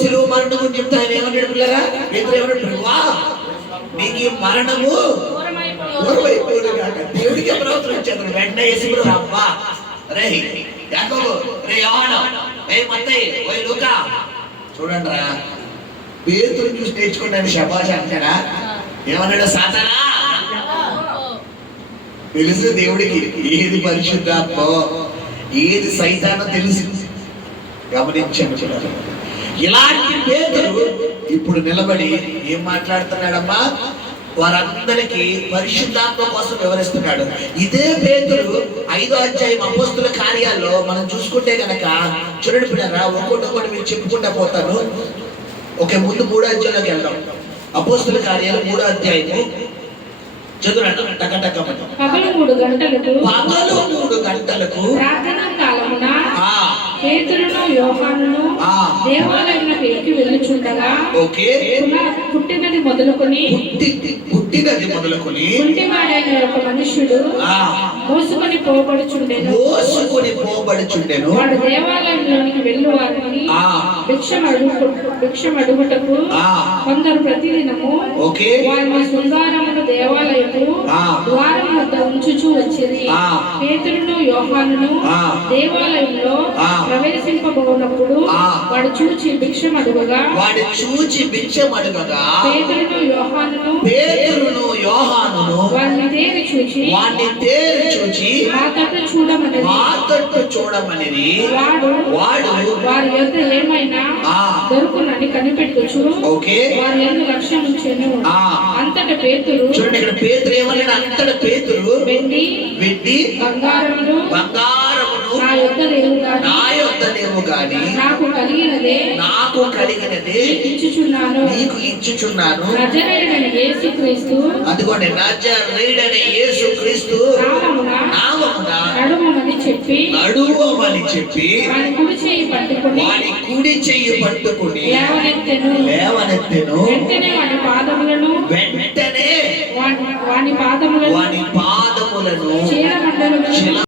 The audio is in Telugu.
శిలువ మరణం అని చెప్తే ఆయన ఏమన్నాడు పిల్లరా? పేతురు ఏమన్నాడు వా! నీకు ఈ మరణము దూరమైపోయాడు కాక దేవుడికి ప్రవర్తన వచ్చేది వెంటనే యేసుడు అబ్బా! రే యాకోబు రే యోహాన రే మత్తయి ఓయ్ లూకా! చూడండి రా. పేతురు చూసి నేర్చుకుంటాను శబాష్ అంటారా ఏమన్నాడు సాతానా? తెలుసు దేవుడికి. ఏది పరిశుద్ధాత్మ ఏది సైతానో తెలుసు. గమనించండి పిల్లలు. ఇలాంటి పేదలు ఇప్పుడు నిలబడి ఏం మాట్లాడుతున్నాడమ్మా? వారందరికీ పరిశుద్ధాత్మ కోసం వివరిస్తున్నాడు. ఇదే పేదలు ఐదో అధ్యాయం అపోస్తుల కార్యాల్లో మనం చూసుకుంటే గనక చూడండి పిల్లరా ఒక్కొక్కటి ఒక్కొక్కటి మీరు చెప్పుకుంటా పోతాను. ఓకే ముందు మూడో అధ్యాయంలోకి వెళ్దాం. అపోస్తుల కార్యాలు మూడో అధ్యాయము. పగలు మూడు గంటలకు పగలు మూడు గంటలకు ప్రార్థనా కాలమున ఆ. దేవాలయంలోకి ఎక్కి వెళ్ళుచుండగా పుట్టినది మొదలుకొని పుట్టి పుట్టినది మొదలుకొని కుంటివాడైన ఒక మనుష్యుడు ఆ. మోసుకొని పోబడుచుండెను. మోసుకొని పోబడుచుండెను. వాడు దేవాలయంలోనికి వెళ్ళు వారిని భిక్షం అడుగు భిక్షం అడుగుటకు కొందరు ప్రతిదినము ఓకే. వారిని శృంగారమును దేవాలయము. ద్వారం ఉంచుచూ వచ్చింది. పేతురును యోహానును. దేవాలయంలో. ప్రవేశింపబోనప్పుడు. వాడు చూచి భిక్షం అడుగగా. వాడి చూచి భిక్షం అడుగగా. పేతురును యోహానును పేతురును యోహానును వారిని తేరి చూచి వాడిని తేరి చూచి మా తట్టు చూడమన్నది మా తట్టు చూడమని వాడు వాడు వారి యొద్ద ఏమైనా దొరుకునని కనిపెట్టుచు ఓకే. వారి ఎందు లక్ష్యం ఉంచెను ఆ. అంతట పేతురు చూడండి ఇక్కడ పేతురు ఏమన్నాడు? అంతట పేతురు వెండి వెండి బంగారములు బంగారమును నా నా యొక్క దేవు గాని నాకు కలిగినదే నాకు కలిగినదే ఇచ్చుచున్నాను నీకు ఇచ్చుచున్నాను. నజరేయుడైన యేసుక్రీస్తు అదిగోండి నజరేయుడైన నామమున నామమున నడుమని చెప్పి నడువమని చెప్పి వాని కుడి చేయి పట్టుకుని వాడి కుడి చెయ్యి పట్టుకుని లేవనెత్తెను. లేవనెత్తెను. వెంటనే వాని పాదములను వెంటనే